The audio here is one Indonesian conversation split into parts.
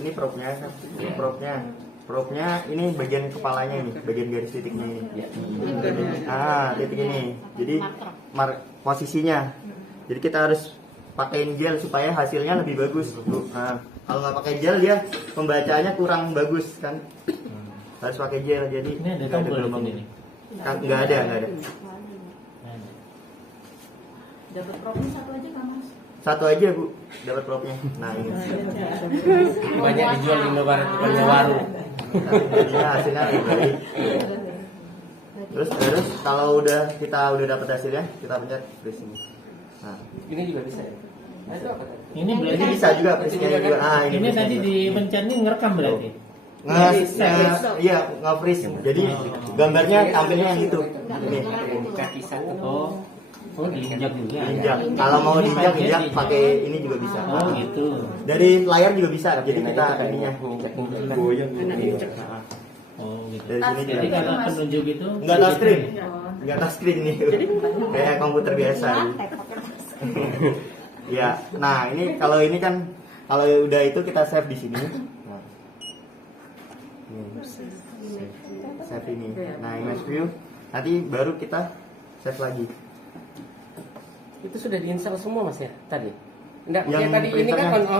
ini propnya kan. Propnya ini bagian kepalanya ini, bagian garis titiknya ini. Titik ini. Jadi posisinya. Jadi kita harus pakein gel supaya hasilnya lebih bagus. Nah, kalau nggak pakai gel dia pembacaannya kurang bagus kan. Harus pakai gel. Jadi ini ada tombol di sini. Nggak ada. Dapat propnya satu aja kan Mas? Satu aja Bu, dapat propnya. Nah ini. Banyak dijual di Indomaret di warung. Jadinya hasilnya lebih baik. Terus kalau kita udah dapat hasilnya, kita pencet di sini. Nah, Ini juga bisa ya? Nah, itu apa tadi? Ini berarti ini bisa juga presnya juga. ini tadi di pencetnya ngerekam berarti. Iya, nge-freeze. Jadi gambarnya tampilnya yang itu. Ini. Kaki satu. Oh diinjak juga. Injak. Kalau mau diinjak pakai ini juga bisa. Oh gitu. Dari layar juga bisa. Jadi kita ininya. Oh gitu. Dari sini Jadi juga. kalau penunjuk itu Enggak touchscreen. Enggak touchscreen nih. Kayak komputer biasa. Ya. Nah, ini kalau udah itu kita save di sini. Nah. Ini. Save ini. Nah, image view. Nanti baru kita save lagi. Itu sudah diinstal semua Mas ya tadi? Enggak, Yang yang tadi ini kan printernya.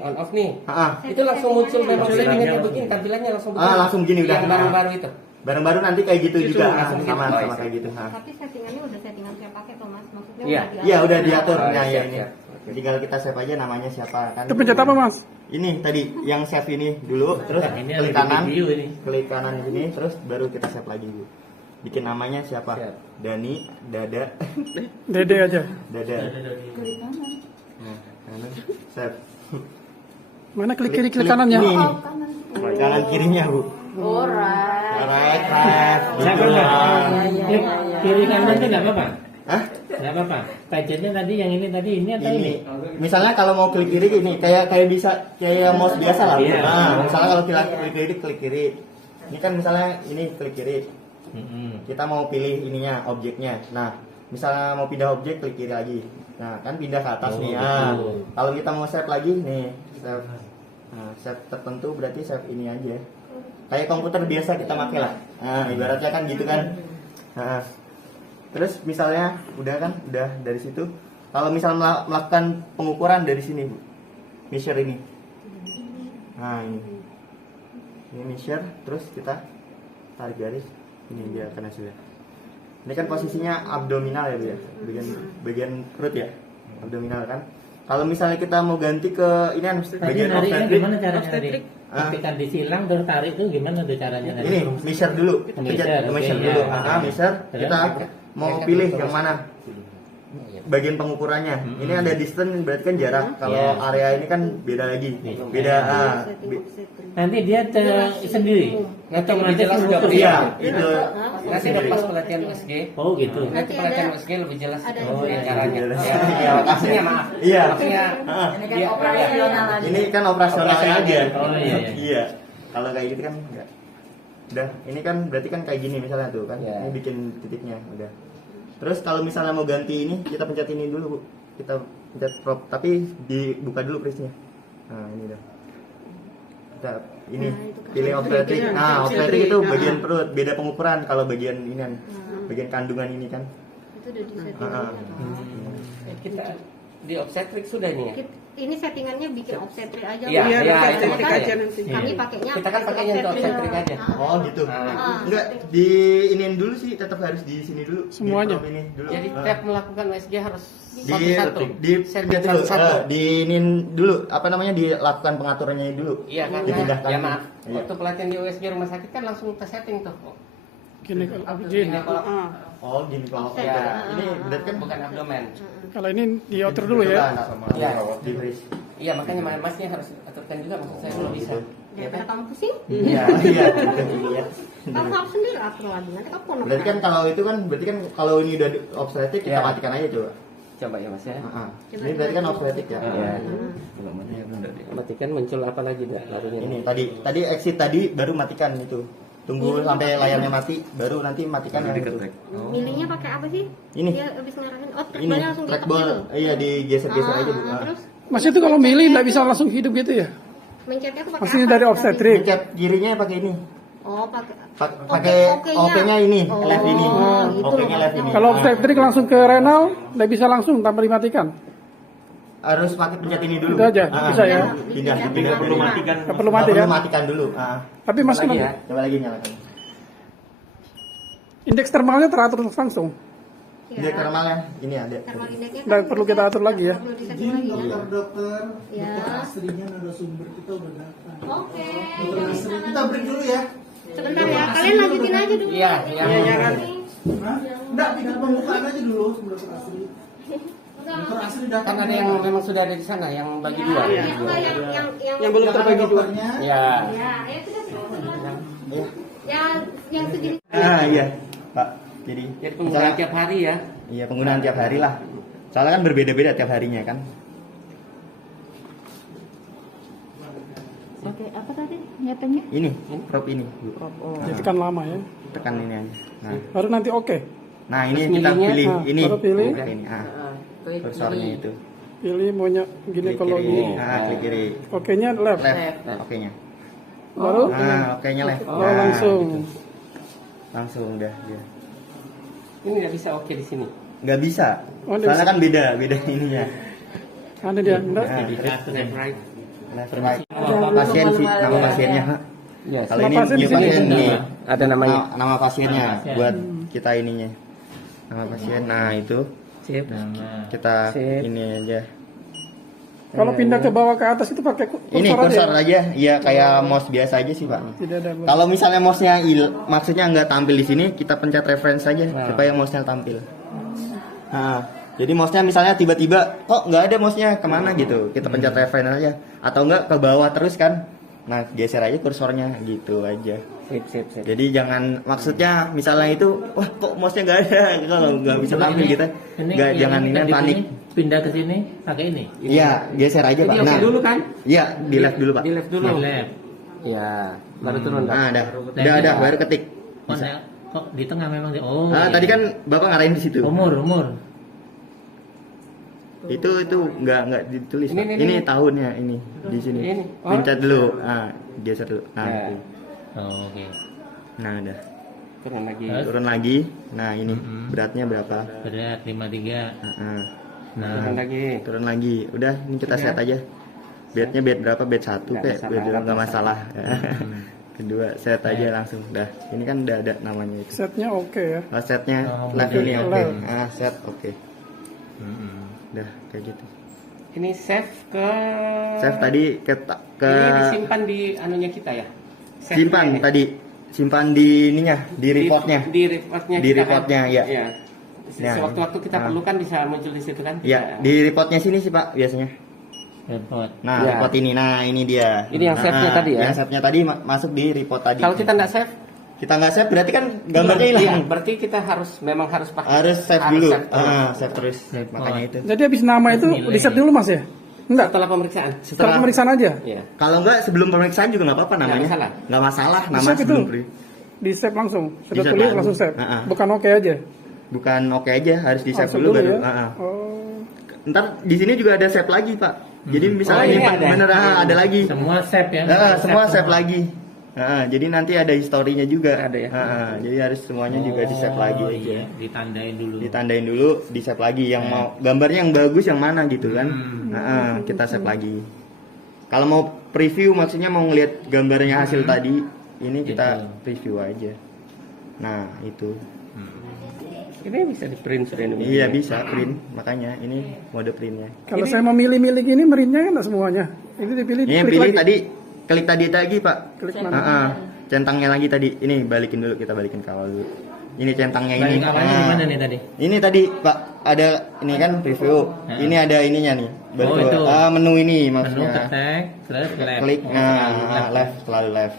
on off nih. Heeh. Itu langsung muncul memang settingannya begini, tampilannya langsung begini. Langsung begini udah. Yang baru-baru itu. Baru-baru nanti kayak gitu Itu juga langsung sama gitu. sama kayak gitu. Tapi settingannya udah settingan saya pakai tuh Mas. Maksudnya Iya. Iya, udah diatur. Oh, Nah, ya siap, ini. siap. Jadi kalau kita save aja namanya siapa kan. Itu pencet apa Mas? Ini tadi yang save ini dulu, terus Nah, ini ada klik di kanan, video ini. klik kanan sini, terus baru kita save lagi dulu. Bikin namanya siapa? Siap. Dani, Dada, Dede aja. Dada. Nah, kanan, save. Mana klik kiri klik kanannya? Ini, kanan kirinya Bu. Alright. Right. Nggak Gitu. apa-apa. Klik kiri kanan itu nggak apa-apa. Hah? Nggak apa-apa. Pencetnya tadi yang ini atau ini? Ini. Misalnya kalau mau klik kiri gini, kayak bisa kayak mouse biasa lah. Iya. Nah, misalnya kalau kita klik kiri. Ini kan misalnya ini klik kiri. Kita mau pilih ininya, objeknya. Nah, misalnya mau pindah objek, klik kiri lagi. Nah, kan pindah ke atas Oh, nih. betul. Nah, kalau kita mau save lagi nih, save. Nah, save tertentu berarti save ini aja. Kayak komputer biasa kita pakai lah. Nah, ibaratnya kan gitu kan. Nah, terus misalnya udah dari situ. Kalau misalnya melakukan pengukuran dari sini, Bu. Measure ini. Nah, ini. Ini measure, terus kita tarik garis. Ini dia akan hasilnya. Ini kan posisinya abdominal ya Bu ya, bagian perut ya, abdominal kan. Kalau misalnya kita mau ganti ke ini kan Tadi bagian nariknya obstetric. gimana caranya tadi? Ketika disilang terus tarik itu gimana tuh caranya tadi? Ini measure dulu, Measure, measure oke, dulu. ya. Measure, Terus? kita mau pilih yang mana bagian pengukurannya. Ini ada distance berarti kan jarak. Kalau Iya. area ini kan beda lagi, beda. Nanti dia sendiri. Nanti Otomatis lebih jelas mengukur. Iya, itu. Nanti lepas pelatihan USG. Oh gitu. Nanti pelatihan USG lebih jelas Ada ya caranya. jelas. Ya, Iya. maksudnya maaf. Iya. Maksudnya Ini kan Iya, operasional aja. Ini kan operasional Operasional aja. Oh, iya. Iya. Kalau kayak gitu kan enggak. Udah, ini kan berarti kan kayak gini misalnya tuh kan. Iya. Ini bikin titiknya udah. Terus kalau misalnya mau ganti ini, kita pencet ini dulu, Bu. Kita pencet prop, tapi dibuka dulu prisnya. Nah, ini udah. Kita ini pilih obstetric. Nah, obstetric itu bagian perut, beda pengukuran kalau bagian ini kan. Bagian kandungan ini kan. Itu udah di Ah, ah. kita di obstetrik sudah nih ya. Ini settingannya bikin obstetrik aja. Iya, Bu. iya, Karena obstetrik kan aja nanti. Kami pakainya Kita kan pakainya untuk obstetrik aja. Oh, gitu. Enggak, di iniin dulu sih, tetap harus di sini dulu. Semuanya? Di prop ini dulu. Jadi Ah. tiap melakukan USG harus di satu-satu. di Setting pencet dulu, satu-satu. diinin dulu apa namanya dilakukan pengaturannya dulu. Iya karena Dipindahkan. ya maaf. Iya. Waktu pelatihan di USG rumah sakit kan langsung kita setting tuh. Gini kalau Gini gini. kalau Oh gini kalau Offset. ya, ini berarti kan bukan abdomen. Kalau ini diatur dulu ya. Iya. Di freeze. Iya makanya masnya harus aturkan juga maksud saya kalau bisa. Ya Daripada kan? kamu pusing, Iya, iya. Iya. kamu harus sendiri atur lagi. Nanti kamu ponak. Berarti kan kalau itu kan berarti kan kalau ini udah obstetrik kita Iya. matikan aja coba. Coba ya mas ya. Heeh. Ini berarti kan obstetrik ya. Iya. Matikan muncul apa lagi dah larunya? Ini tadi exit tadi baru matikan itu. Tunggu sampai layarnya mati baru nanti matikan yang itu. Milihnya pakai apa sih? Ini. Dia habis ngarahin. Oh, Ini trackballnya langsung ditekan trackball. gitu. Iya digeser-geser aja Bu. Terus Mas itu kalau milih nggak bisa langsung hidup gitu ya? Mencetnya tuh pakai Maksudnya apa? dari obstetrik. Pencet kirinya pakai ini. Oh, pakai. Pakai Oke-nya. OP-nya ini, Oh, left ini. gitu OP-nya left ini. Kalau obstetrik langsung ke renal, nggak bisa langsung tanpa dimatikan. Harus pakai pencet ini dulu. Itu aja, bisa ya? Pindah. Nggak perlu matikan. Nggak perlu Nggak mati perlu kan? matikan dulu. Tapi masuk Lagi nanti. ya. Coba lagi nyalakan. Indeks termalnya teratur langsung. Dia thermalnya ini ada. Thermal indexnya kan Nggak perlu kita atur lagi ya. perlu disetting lagi ya. Dokter Ya. aslinya narasumber kita udah datang. Oke. Dokter asli kita break dulu ya. Sebentar ya, kalian lanjutin aja dulu. Iya, jangan. Hah? Enggak, bikin pembukaan aja dulu sama dokter asli. Dokter asli datang. Kan ada yang memang sudah ada di sana yang bagi dua. Ya, Yang dua. yang belum terbagi dua. Ya. Ya, sudah sudah. Yang segini. Iya, Pak. Jadi Penggunaan tiap hari ya. Iya, penggunaan tiap hari lah. Soalnya kan berbeda-beda tiap harinya kan. Oke, apa tadi nyatanya? Ini, prop ini. Jadi kan lama ya. Tekan ini aja. Nah, Baru nanti oke. nah ini Terus kita milihnya, pilih nah, ini. baru pilih. Bukan ini. Klik Kursornya kiri. itu. Pilih maunya Klik ginekologi. kiri. Klik kiri. Oke-nya left. Left. Oke-nya. Baru Oke-nya left. oh Nah, langsung. gitu. Langsung udah dia. Ini nggak bisa oke di sini. Nggak bisa. Oh, nggak Soalnya bisa. kan beda ininya. Ada dia. Enggak. Nah, Left right. left right. Pasien sih, nama pasiennya. Ya. Kalau Nama ini pasien new di sini. pasien nih. Ada namanya. Nama pasiennya pasien. buat kita ininya. Nama pasien. Nah, itu Sip. Nama. kita Sip. ini aja. Kalau pindah ke bawah ke atas itu pakai Ini kursor kursor aja. aja, ya kayak mouse biasa aja sih, Pak. Tidak ada. Kalau misalnya mouse-nya maksudnya nggak tampil di sini, kita pencet reference aja supaya mouse-nya tampil. Nah, jadi mouse-nya misalnya tiba-tiba kok nggak ada mouse-nya kemana gitu, kita pencet reference aja. Atau nggak ke bawah terus kan? Nah, geser aja kursornya gitu aja. Sip. Jadi jangan maksudnya misalnya itu, wah kok mouse-nya nggak ada, kalau nggak bisa tampil kita, nggak yang jangan ini tadi panik. pindah ke sini pakai ini. Iya, geser aja Pak. Jadi oke dulu kan? Iya, di left dulu Pak. Di left dulu. Di left. Ya. Baru turun. Pak. Nah, udah, baru ketik. Oh, kok di tengah memang dia. Oh. Ah, iya. tadi kan Bapak ngarahin di situ. umur. Itu nggak ditulis. Ini, Pak. ini. Ini tahunnya ini di sini. Ini. Oh. Pencet dulu. Ah, geser dulu. Nah, Ya. itu. Oh, oke. Nah, udah. Turun lagi. Turun lagi. Nah, ini beratnya berapa? Berat 53. Nah, Turun lagi. Turun lagi. Udah, ini kita set aja. Bednya bed berapa? Bed 1 Nggak kayak masalah, bed 2 nggak nggak masalah. Kedua set aja langsung. Udah. Ini kan udah ada namanya itu. Setnya oke ya. Oh, setnya Oh, left oke. ini oke. Left. Ah, set oke. Udah kayak gitu. Ini save ke. Save tadi ke Ini disimpan di anunya kita ya. Save simpan ini. tadi. Simpan di ininya, di reportnya. Di reportnya. Di kita reportnya, kan? ya. Iya. Ya. Sewaktu-waktu kita Ah. perlukan bisa muncul di situ kan? Ya, di reportnya sini sih Pak biasanya. repot. Nah, Ya. report ini. Nah, ini dia. Ini yang save-nya tadi ya? Yang save-nya tadi masuk di report tadi. Kalau kita nggak save, kita nggak save berarti kan gambarnya hilang. Iya, berarti kita memang harus pakai. Harus save dulu. Save terus. Save terus. Report. Makanya itu. Jadi habis nama itu Nilai. di set dulu Mas ya? Enggak. Setelah pemeriksaan. Setelah pemeriksaan aja. Iya. Kalau nggak sebelum pemeriksaan juga nggak apa-apa namanya. masalah. Nggak masalah Di nama save itu. sebelum Di save langsung. Sudah Di save tulis langsung. langsung save. Ah, ah. Bukan oke aja. Bukan oke aja, harus di save Langsung dulu baru. ya. Oh. Ntar di sini juga ada save lagi Pak. Jadi misalnya Oh, ini nyimpan ada. bener ada lagi. Semua save ya. Semua save lagi. Jadi nanti ada historinya juga. Ada ya? Jadi harus semuanya juga di save lagi aja. Iya, ditandain dulu. Ditandain dulu, di save lagi. Yang mau gambarnya yang bagus yang mana gitu kan? Kita save lagi. Kalau mau preview maksudnya mau ngeliat gambarnya hasil tadi, ini kita preview aja. Nah itu. Ini bisa di print sudah ini. Iya bisa print, makanya ini mode printnya. Kalau saya memilih-milih gini merinnya kan nggak semuanya. Ini dipilih Ini yang klik pilih lagi. tadi, klik tadi Pak. Klik mana? Centangnya lagi tadi. Ini balikin dulu, kita balikin ke awal dulu. Ini centangnya ini. Balik awalnya di mana nih tadi? Ini tadi Pak ada ini kan preview. Ini ada ininya nih. Baru Oh, itu. menu ini Menu maksudnya. ketek, terus left. Klik Oh, nah, left selalu left.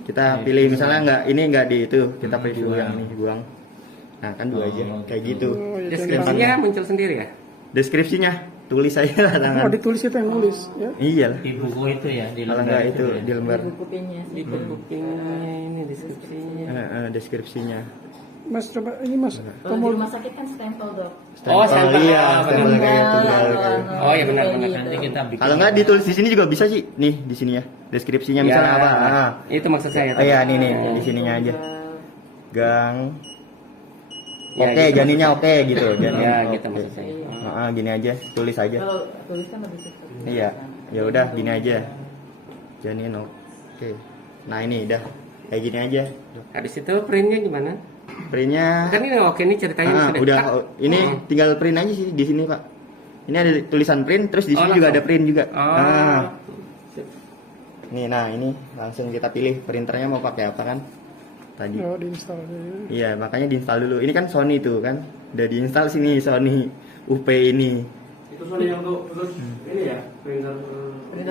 Kita pilih misalnya nggak di itu, kita preview yang ini buang. Nah, kan dua aja. Kayak gitu. Oh, itu Deskripsinya muncul sendiri ya? Deskripsinya tulis aja lah tangan. Oh, ditulis itu yang nulis ya. Iya lah. Di buku itu ya, di Kalau lembar nggak itu ya. di lembar Kupingnya. Di kupingnya ini deskripsinya. deskripsinya. Mas coba ini Mas Kalau di tombol. rumah sakit kan stempel dok. Oh, stempel. Iya, Ah, stempel benar. kayak tunggal Kalau kayak. Oh iya benar benar. Nanti kita bikin. Kalau nggak ditulis di sini juga bisa sih. Nih di sini ya. Deskripsinya misalnya Ya, apa? Ah. Itu maksud saya. Oh iya nih di sininya aja. Gang. Ya, Oke, gitu. janinnya oke gitu. Janin. Ya, oke. gitu maksud saya. Gini aja, tulis aja. Kalau tuliskan lebih cepat. Iya. Ya udah gini aja. Janin oke. Nah, ini udah kayak gini aja. Habis itu printnya gimana? Printnya Kan ini oke nih ceritanya udah Kak. ini tinggal print aja sih di sini, Pak. Ini ada tulisan print, terus di Oh, sini juga langsung. ada print juga. Oh. Nah. Nih, nah ini langsung kita pilih printernya mau pakai apa kan? Tadi. Oh, diinstal. Iya, makanya diinstal dulu. Ini kan Sony tuh kan. Udah diinstal sini Sony UP ini. Itu soalnya yang untuk khusus ini ya, printer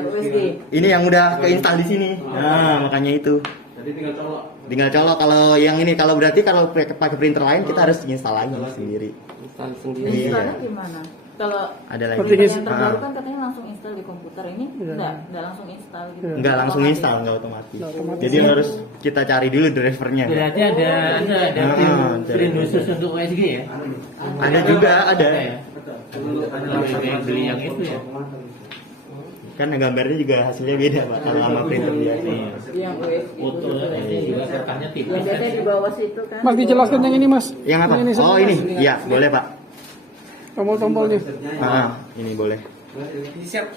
USB. Ini yang udah keinstal di sini. Nah, makanya itu. Jadi tinggal colok. Tinggal colok. Kalau yang ini kalau berarti kalau pakai printer lain kita harus install lagi sendiri. Install sendiri. Iya. Instalnya gimana? Kalau Ada lagi. Seperti yang terbaru Ah. kan katanya langsung install di komputer, ini enggak langsung install gitu. Enggak langsung Otomatis. install, enggak otomatis. Nggak otomatis. Jadi harus kita cari dulu drivernya. Berarti ada print khusus untuk USG ya? Ada juga, ada. ya? Yang beli yang itu ya? Kan gambarnya juga hasilnya beda, Pak, kalau sama printer biasa. Yang USB. Foto juga kertasnya tipis. Yang biasanya di bawah situ kan. Mas dijelaskan yang ini Mas. Yang apa? Ini, Oh, ini. Iya, boleh, Pak. tombol-tombolnya. Ini boleh. Siap.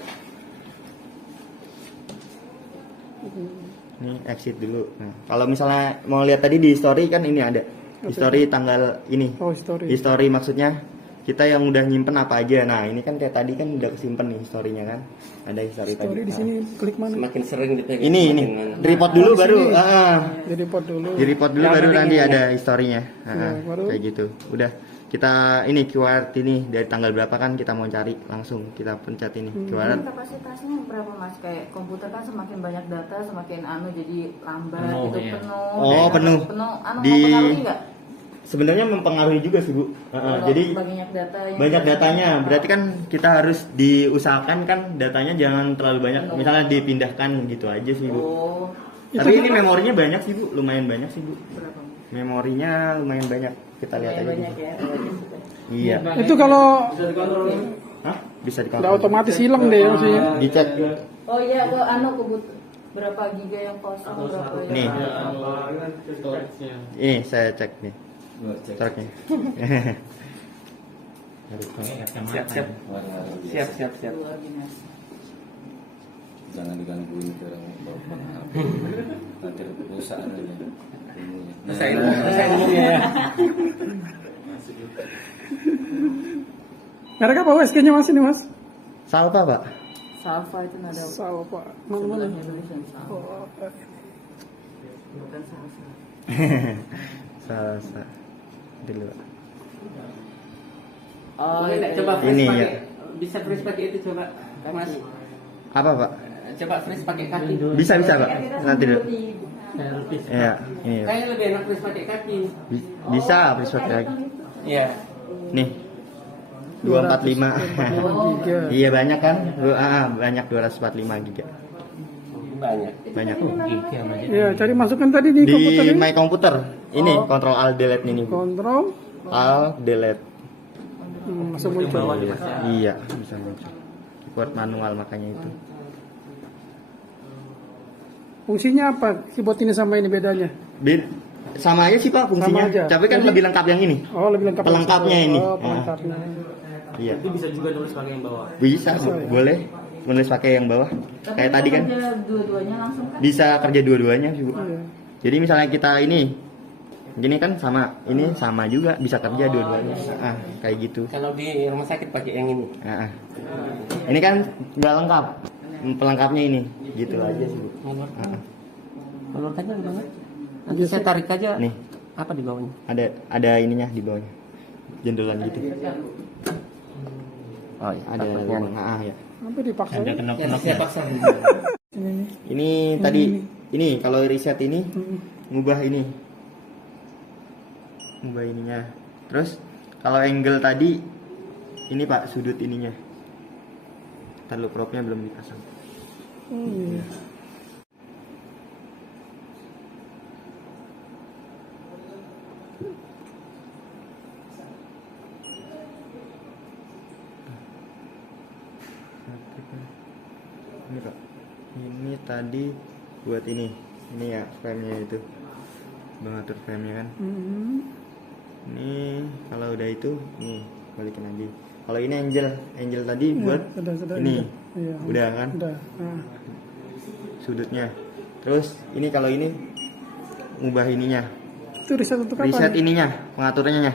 Ini exit dulu. Nah, kalau misalnya mau lihat tadi di history kan ini ada. History tanggal ini. Oh, history. History maksudnya kita yang udah nyimpen apa aja. Nah, ini kan kayak tadi kan udah kesimpan nih historinya kan. Ada history tadi. History di sini klik mana? Semakin sering dipegang. Ini. semakin mana. Report dulu di baru. sini. Di Jadi pot dulu. report dulu Yang baru penting nanti ini. ada historinya. baru. Kayak gitu. Udah kita ini keyword ini dari tanggal berapa kan kita mau cari langsung kita pencet ini keyword. Ini kapasitasnya berapa Mas? Kayak komputer kan semakin banyak data semakin jadi lambat Penuh, gitu ya. penuh. Oh, penuh. Penuh Di- mempengaruhi nggak? Sebenarnya mempengaruhi juga sih Bu. Kalau Jadi banyak data yang banyak datanya, berarti kan kita harus diusahakan kan datanya jangan terlalu banyak. Misalnya dipindahkan gitu aja sih Bu. Oh, Tapi ini memorinya banyak sih Bu, lumayan banyak sih Bu. berapa? Memorinya lumayan banyak. Kita lihat aja. Banyak Bu. ya. Iya. Itu kalau Bisa dikontrol. Hah? Bisa udah dikontrol. otomatis hilang deh ya sih. Dicek. Oh iya, ke kebutuhan berapa giga yang kosong berapa yang Nih. Storage-nya. Ini saya cek nih. Stoknya. Pakai kacamata. Siap, siap. Siap, siap, siap. luar biasa. Jangan digangguin ke orang bapak nanti rusak aja. Saya ilmunya ya. Mereka apa USG-nya Mas ini Mas? Salva, Pak. Salva itu nada Salah Pak. Mana-mana. sebelahnya tulisan salva, Oh, bukan salsa. Salsa. Dulu. Oh, Boleh iya, nggak coba iya. freeze Ini, pakai? ya. Bisa freeze pakai itu coba, Mas. Apa, Pak? Coba freeze pakai kaki. Bisa, Pak. Nanti dulu. Servis. Iya, ini. Kayaknya lebih enak freeze pakai kaki. Bisa, bisa lagi. Iya. Nih. 245. giga. Iya banyak kan? Banyak 245 giga. Banyak. Banyak. Giga aja. Ya, cari masukan tadi di komputer Di ini. my computer. Ini control alt delete ini. Bu. Kontrol. Alt delete. Langsung muncul. Iya, bisa muncul. Keyboard manual makanya itu. Fungsinya apa? Keyboard ini sama ini bedanya? Sama aja sih Pak fungsinya. Sama aja. Tapi kan Jadi- lebih lengkap yang ini. Oh, lebih lengkap. Pelengkapnya ini. Oh, pelengkapnya. Iya. Itu bisa juga nulis pakai yang bawah. Bisa, boleh. Menulis pakai yang bawah. Kayak tadi kan. Kerja dua-duanya langsung kan? Bisa kerja dua-duanya sih, Bu. Iya. Jadi misalnya kita ini gini kan sama, ini sama juga bisa kerja dua-duanya. Kayak gitu. Kalau di rumah sakit pakai yang ini. Ini kan nggak lengkap. Pelengkapnya ini. Gitu aja sih, Bu. Kalau aja udah nggak? Nanti saya tarik aja. Nih, Apa di bawahnya? ada ininya di bawahnya. Jendelan gitu. Oh iya. Ada ya. Sampai dipaksa. Ada Ya, kenop-kenopnya. saya paksa. Ini tadi ini kalau reset ini ngubah ini. Ngubah ininya. Terus kalau angle tadi ini Pak sudut ininya. Ntar lu propnya belum dipasang. Iya. Ini Pak. Ini tadi buat ini ya frame-nya itu. Mengatur frame-nya kan. Ini kalau udah itu nih balikin lagi. Kalau ini angel tadi buat sudah, ini. Iya. Udah kan? Udah. Nah. Sudutnya. Terus ini kalau ini ngubah ininya. Itu reset untuk apa? Reset nih? ininya, pengaturannya.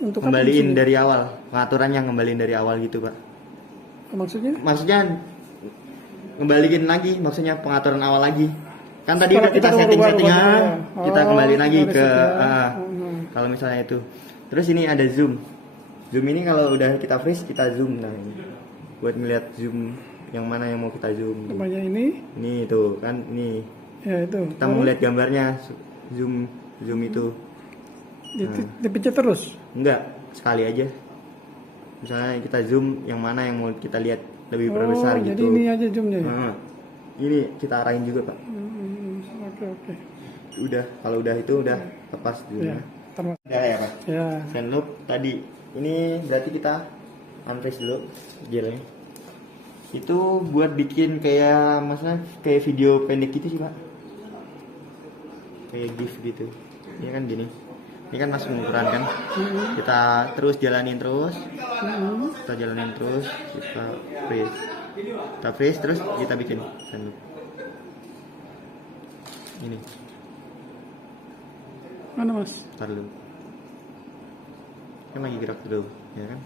Untuk apa Kembaliin maksudnya? dari awal. Pengaturannya kembaliin dari awal gitu, Pak. Maksudnya? Maksudnya kembaliin lagi, maksudnya pengaturan awal lagi. Kan tadi Setelah udah kita kita setting-settingan, rubah-rubah. kita kembali lagi reset ke ya. kalau misalnya itu. Terus ini ada zoom. Zoom ini kalau udah kita freeze, kita zoom. Nah, ini buat melihat zoom yang mana yang mau kita zoom. Namanya ini? Ini tuh kan ini. Ya itu. Kita mau lihat gambarnya, zoom itu. Dipencet terus? Enggak, sekali aja. Misalnya kita zoom yang mana yang mau kita lihat lebih perbesar gitu. Jadi ini aja zoomnya ya? Nah, ini kita arahin juga, Pak. Oke. Udah, kalau udah itu udah lepas Ya, zoomnya. terus. Udah ya, Pak. Ya. Dan loop tadi ini berarti kita unfreeze dulu gelnya. Itu buat bikin kayak maksudnya kayak video pendek gitu sih, Pak. Kayak GIF gitu. Ini kan gini. Ini kan masuk pengukuran kan. Kita terus jalanin terus. Kita jalanin terus, kita freeze. Kita freeze terus kita bikin dan loop. Ini. Mana Mas? Ntar dulu. Kan lagi gerak dulu, ya kan?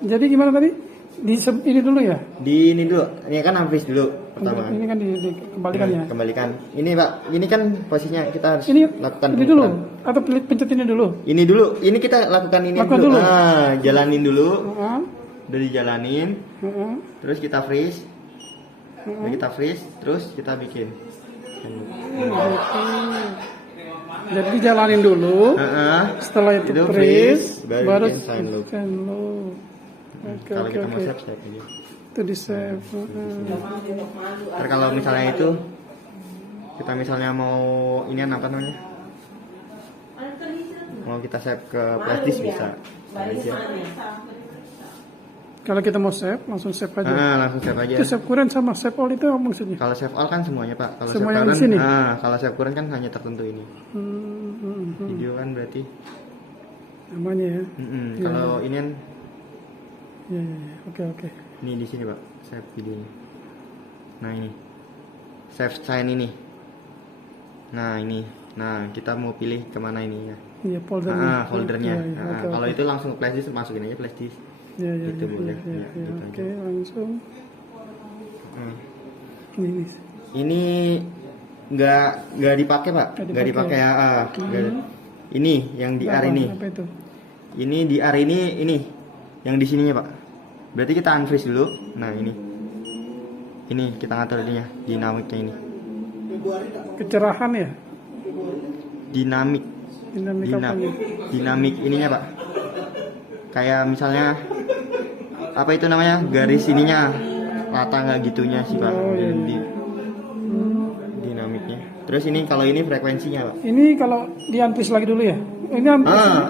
Jadi gimana tadi? Ini dulu ya? Di ini dulu, ini kan unfreeze dulu pertama. Ini kan dikembalikan ya? Kembalikan. Ini Pak, ini kan posisinya kita harus Ini lakukan ini dulu pengukuran. atau pencet ini dulu? Ini dulu, ini kita lakukan ini Lakukan dulu. dulu. Ah, jalanin dulu. Heeh. Udah dijalanin, Heeh. terus kita freeze. Udah kita freeze, terus kita bikin. Jadi jalanin dulu. Heeh. Setelah itu Itu freeze, freeze, baru baru bikin sign loop. sign loop. Oke, Kalau oke, kita mau oke. save aja. Itu di save. Ntar kalau misalnya itu kita misalnya mau ini apa namanya? Mau kita save ke flash disk bisa. Aja. Kalau kita mau save, langsung save aja. Langsung save aja. Itu save current sama save all itu apa maksudnya? Kalau save all kan semuanya, Pak. Kalau Semua save yang di current, sini? kalau save current kan hanya tertentu ini. Video kan berarti. Namanya ya. Kalau ini kan Ya. Oke. ini di sini, Pak. Save videonya. Nah, ini. Save sign ini. Nah, ini. Nah, kita mau pilih kemana ini ya? Iya, foldernya. Foldernya. Ya, ya. Oke, Kalau oke. itu langsung flash disk, masukin aja flash disk. Ya, Gitu boleh. Ya, Ya, gitu Oke, aja. langsung. Hmm. Ini. Ini nggak dipakai, Pak. Nggak dipakai. Nggak. Ini yang di R ini. Apa itu? Ini di R ini yang di sininya, Pak. Berarti kita unfreeze dulu. Nah, ini kita ngatur ininya, dinamiknya ini. Kecerahan ya? Dinamik Apanya? dinamik ininya, Pak. Kayak misalnya apa itu namanya? Garis ininya rata nggak gitunya sih, Pak. Oh, iya. Dinamiknya. Terus ini kalau ini frekuensinya, Pak. Ini kalau di unfreeze lagi dulu ya? Ini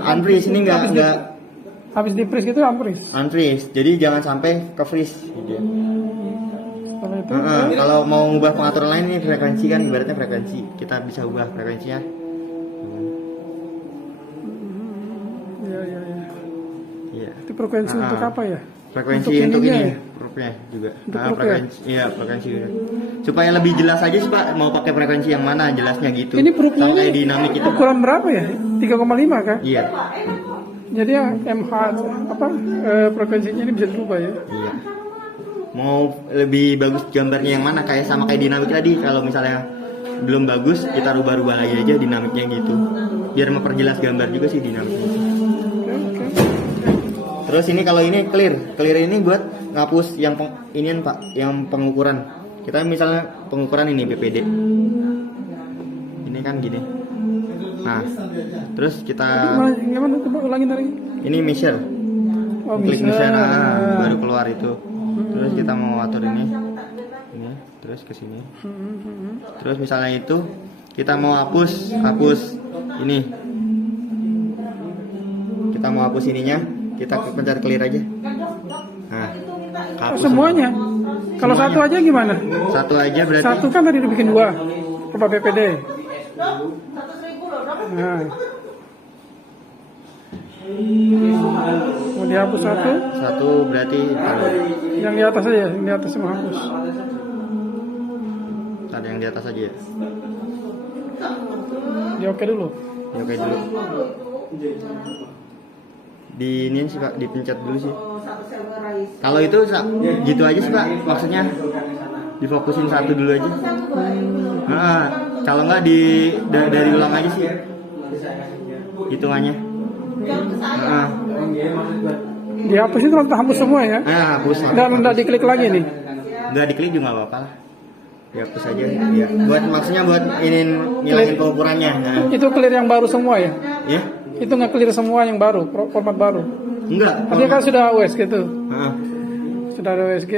Unfreeze ini nggak habis di freeze gitu unfreeze. unfreeze. Jadi jangan sampai ke freeze gitu. Setelah itu Kalau mau ubah pengaturan lain ini frekuensi kan ibaratnya frekuensi. Kita bisa ubah frekuensinya. ya. Iya. Itu frekuensi untuk apa ya? Frekuensi Untuk untuk ininya ini ya? grupnya juga. Untuk grup ya? Frekuensi, iya frekuensi juga. Supaya lebih jelas aja sih, Pak, mau pakai frekuensi yang mana jelasnya gitu. Ini grupnya Sama kayak ini dinamik itu. ukuran berapa ya? 3,5 kan? Iya. Jadi yang MH frekuensinya ini bisa dirubah ya? Iya. Mau lebih bagus gambarnya yang mana kayak sama kayak dinamik tadi. Kalau misalnya belum bagus, kita rubah-rubah lagi aja dinamiknya gitu. Biar memperjelas gambar juga sih dinamiknya. Terus ini kalau ini clear ini buat ngapus yang inian, Pak, yang pengukuran. Kita misalnya pengukuran ini BPD. Ini kan gini. Nah, terus kita Gimana? Coba ulangin lagi. ini measure. Oh, Klik bisa. measure, baru keluar itu. Terus kita mau atur ini, terus ke sini. Terus misalnya itu kita mau hapus ini. Kita mau hapus ininya, kita pencet clear aja. Nah, semuanya. Kalau satu aja gimana? Satu aja berarti. Satu kan tadi dibikin 2. Coba PPD. Nah. Mau dihapus 1. Satu berarti Yang di atas aja, yang di atas semua hapus. ada yang di atas aja ya. Di oke dulu. Ya, oke dulu. Di ini sih Pak, dipencet dulu sih. Kalau itu gitu aja sih Pak, maksudnya difokusin satu dulu aja. Nah, kalau nggak dari ulang aja sih hitungannya. Nah, Dihapus itu langsung hapus semua ya. hapus. Dan udah diklik lagi nih. Nggak diklik juga nggak apa-apa lah. Dihapus aja. Ya. Maksudnya buat ngilangin pengukurannya. Nah. Itu clear yang baru semua ya. Ya? Itu nggak clear semua yang baru, format baru. Enggak. Artinya kan sudah USG tuh. Heeh. Sudah ada USG,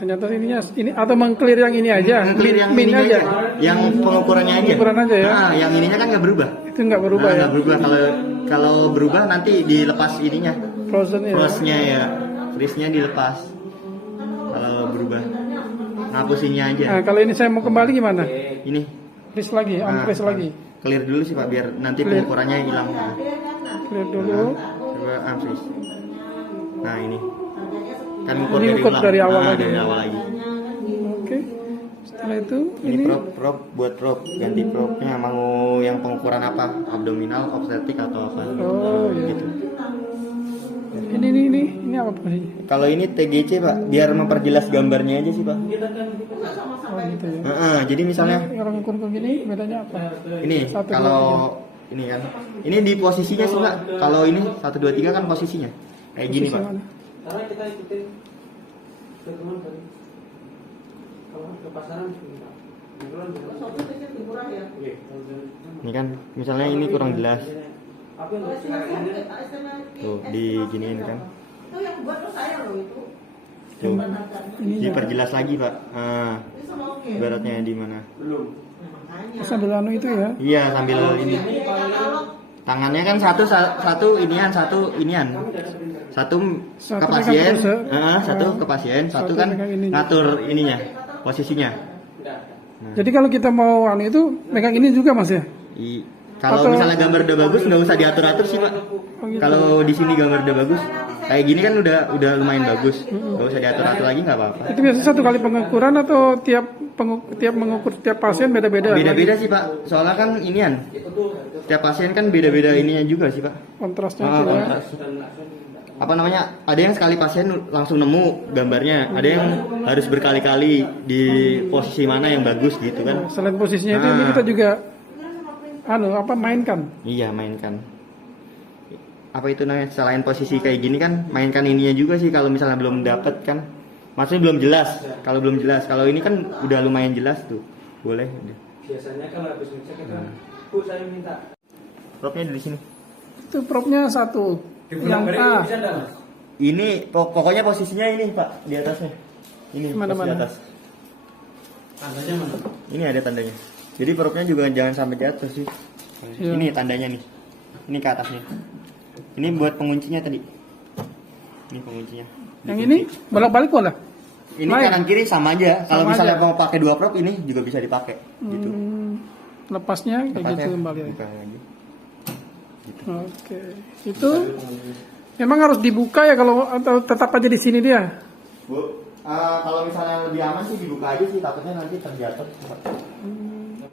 ternyata ini atau meng-clear yang ini aja. Clear yang min ini aja. Yang pengukurannya aja. Pengukuran aja ya. Nah, yang ininya kan nggak berubah. Itu nggak berubah ya. Nggak berubah. Kalau berubah nanti dilepas ininya. Frozen ya. Frostnya ya. Freeze-nya dilepas. Kalau berubah. Ngapusinnya aja. Nah, kalau ini saya mau kembali gimana? Ini. Freeze lagi, unfreeze lagi. Clear dulu sih Pak biar nanti Clear. pengukurannya hilang. Clear dulu. Coba unfreeze. Nah, ini. Kan ngukur Ini dari ngukur ulang. dari awal lagi. Dari awal lagi. Oke. Setelah itu Ini prop buat prop, ganti propnya mau yang pengukuran apa? Abdominal, obstetrik atau apa? Oh, iya. Gitu. ini apa posisinya? Kalau ini TGC Pak, biar memperjelas gambarnya aja sih Pak. Oh gitu ya. Jadi misalnya Orang ukur begini bedanya apa? ini Satu, kalau ini kan, ini di posisinya sih Pak. Kalau ini 1 2 3 kan posisinya kayak gini Posisi Pak. mana? Karena kita ikutin ketemuan tadi. Kalau ke pasaran Ini kan misalnya ini kurang jelas. Tuh diginiin kan. Tuh, diperjelas lagi Pak. Ibaratnya di mana? Sambil anu itu ya. Iya sambil ini. Tangannya kan satu inian, satu inian. Satu Satu ke pasien, pegang terus, satu ke pasien, satu Satu kan pegang ininya. ngatur ininya, posisinya. Jadi kalau kita mau anu itu megang ini juga Mas ya? Kalau Atau- misalnya gambar udah bagus nggak usah diatur-atur sih Pak. Oh, gitu. Kalau di sini gambar udah bagus, kayak gini kan udah lumayan bagus, nggak usah diatur-atur lagi nggak apa-apa. Itu biasanya satu kali pengukuran atau tiap mengukur tiap pasien beda-beda? Beda-beda sih Pak, soalnya kan inian, tiap pasien kan beda-beda ininya juga sih Pak. Kontrasnya Ah, itu ya. kontras. Apa namanya? Ada yang sekali pasien langsung nemu gambarnya, ada yang harus berkali-kali di posisi mana yang bagus gitu kan. Selain posisinya itu ini kita juga mainkan. Iya, mainkan. Apa itu namanya? Selain posisi kayak gini kan, mainkan ininya juga sih kalau misalnya belum dapet kan. Maksudnya belum jelas. Kalau belum jelas, kalau ini kan udah lumayan jelas tuh. Boleh. biasanya kalau habis ngecek itu Bu saya minta Propnya di sini. Itu propnya satu. Yang A. bisa enggak Mas? Ini pokoknya posisinya ini Pak, di atasnya. Ini Mana, posisi mana? atas. Tandanya mana? Ini ada tandanya. Jadi propnya juga jangan sampai di atas sih. Iya. Ini tandanya nih. Ini ke atasnya. Ini buat penguncinya tadi. Ini penguncinya. Yang ini bolak-balik boleh? Ini Lain. kanan kiri sama aja. Kalau Sama misalnya aja. mau pakai 2 prop ini juga bisa dipakai. Gitu. Lepasnya kayak Lepasnya gitu kembali. buka lagi. Oke. Itu memang harus dibuka ya kalau atau tetap aja di sini dia. Bu, kalau misalnya lebih aman sih dibuka aja sih, takutnya nanti terjatuh.